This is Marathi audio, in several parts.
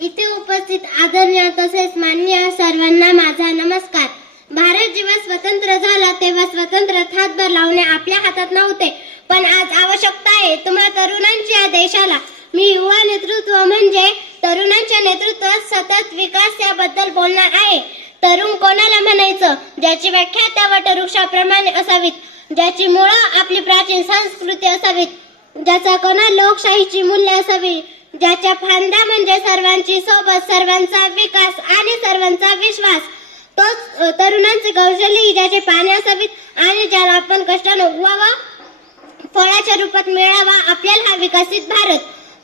इथे उपस्थित आदरणीय तसेच मान्य सर्वांना माझा नमस्कार. भारत जेव्हा स्वतंत्र झाला तेव्हा स्वतंत्र हातभार लावणे आपल्या हातात नव्हते पण आज आवश्यकता आहे तुम्हा तरुणांच्या देशाला. मी युवा नेतृत्व म्हणजे तरुणांच्या नेतृत्वात सतत विकास याबद्दल बोलणार आहे. तरुण कोणाला म्हणायचं? ज्याची व्याख्या त्या वटवृक्षाप्रमाणे असावीत. ज्याची मुळं आपली प्राचीन संस्कृती असावीत. ज्याचा कोणा लोकशाहीची मूल्य असावी? ज्याच्या फांद्या म्हणजे सर्वांची सोबत सर्वांचा विकास आणि सर्वांचा विश्वास. तोच तरुणांचे कौशल्य ज्याचे पाणी असावीत आणि ज्याला आपण कष्टाने उगवावा फळाच्या रूपात मिळावा आपल्याला हा विकसित भारत.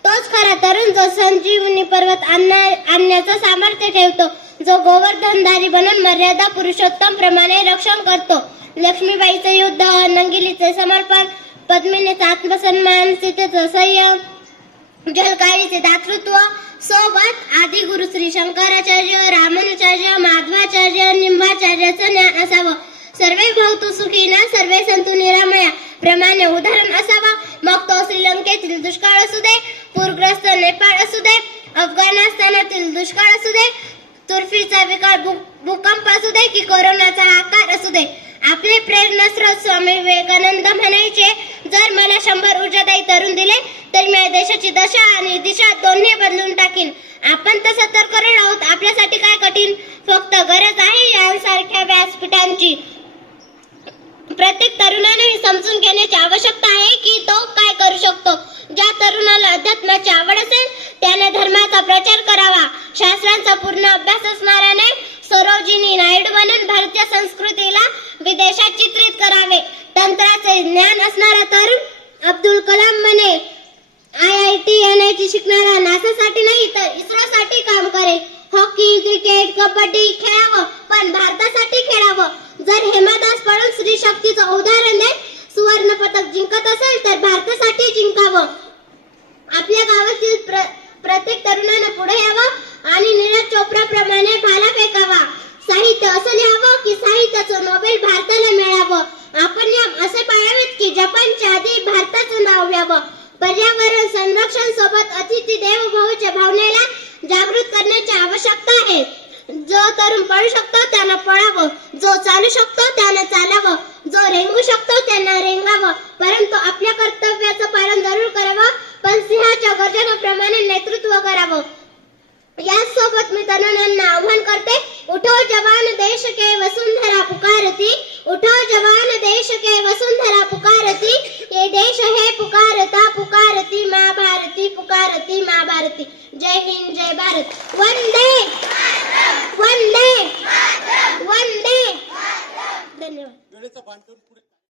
तोच खरा तरुण जो संजीवनी पर्वत आणण्या- आणण्याचं सामर्थ्य ठेवतो जो गोवर्धनधारी बनून मर्यादा पुरुषोत्तम प्रमाणे रक्षण करतो. लक्ष्मीबाईचं युद्ध नंगिलीचे समर्पण पद्मिनीचा आत्मसन्मान सीतेचं संयम जलकारीचे दातृत्व सोबत आदि गुरु श्री शंकराचार्य रामानुचार्य माधवाचार्य निंबाचार्याचं ज्ञान असावं. सर्वे भवतु सुखीना सर्वे संतु निरामया. प्रमाणे उदाहरण असावं. मग तो श्रीलंकेतील दुष्काळ असू दे पूरग्रस्त नेपाळ असू दे अफगाणिस्तानातील दुष्काळ असू दे तुर्फीचा विकाळ भू- भूकंप असू दे की कोरोनाचा आकार असू दे. आपले प्रेरणास्रोत स्वामी विवेकानंद म्हणायचे जर मला शंभर ऊर्जादायी तरुण दिले तर देशाची दशा आणि दिशा दोन्ही बदलून टाकीन. आपण तर सतर्क आहोत आपल्यासाठी काय कठीण? फक्त गरज आहे यांसारख्या व्यासपीठांची. प्रत्येक तरुणाने हे समजून घेण्याची आवश्यकता आहे की तो काय करू शकतो. ज्या तरुणाला अध्यात्माची आवड असेल त्याने धर्माचा प्रचार करावा. शास्त्रांचा पूर्ण अभ्यास असणाऱ्याने सरोजिनी नायडू म्हणून भारतीय संस्कृतीला विदेशात चित्रित करावे. तंत्राचे ज्ञान असणारा तरुण अब्दुल कलाम म्हणे I I T N I T शिकणारा नासासाठी नाही तर इस्रोसाठी काम करेल. हॉकी क्रिकेट कबड्डी खेळावं पण भारतासाठी खेळावं. जर हेमादास पळून स्त्री शक्तीचं उदाहरण देत सुवर्ण पदक जिंकत असेल तर भारतासाठी जिंकावं. आपल्या गावातील प्र, प्रत्येक तरुणानं पुढे यावं आणि नीरज चोप्रा प्रमाणे भाला फेकावा. साहित्य असं लिहावं की साहित्याचं नोबेल भारताला मिळावं. आपण नियम असे पाळावेत की जपानच्या आधी भारताचं नाव यावं पर्यावरण संरक्षण अतिथी देव भाऊच्या भावनेला जागृत करण्याची आवश्यकता आहे. जो तरुण पळू शकतो त्यानं पळावं. जो चालू शकतो त्यानं चालावं. जो रेंगू शकतो त्यानं रेंगावं. परंतु आपल्या कर्तव्याचं पालन जरूर करावं पण सिंहाच्या गर्जनाप्रमाणे नेतृत्व करावं. यासोबत मी तरुणांना आव्हान करते उठो जवान देश के वसुंधरा पुकारती. उठो जवान देश के वसुंधरा पुकारती. भारती मा भारती जय हिंद जय भारत. वंदे! वंदे! वंदे! धन्यवाद.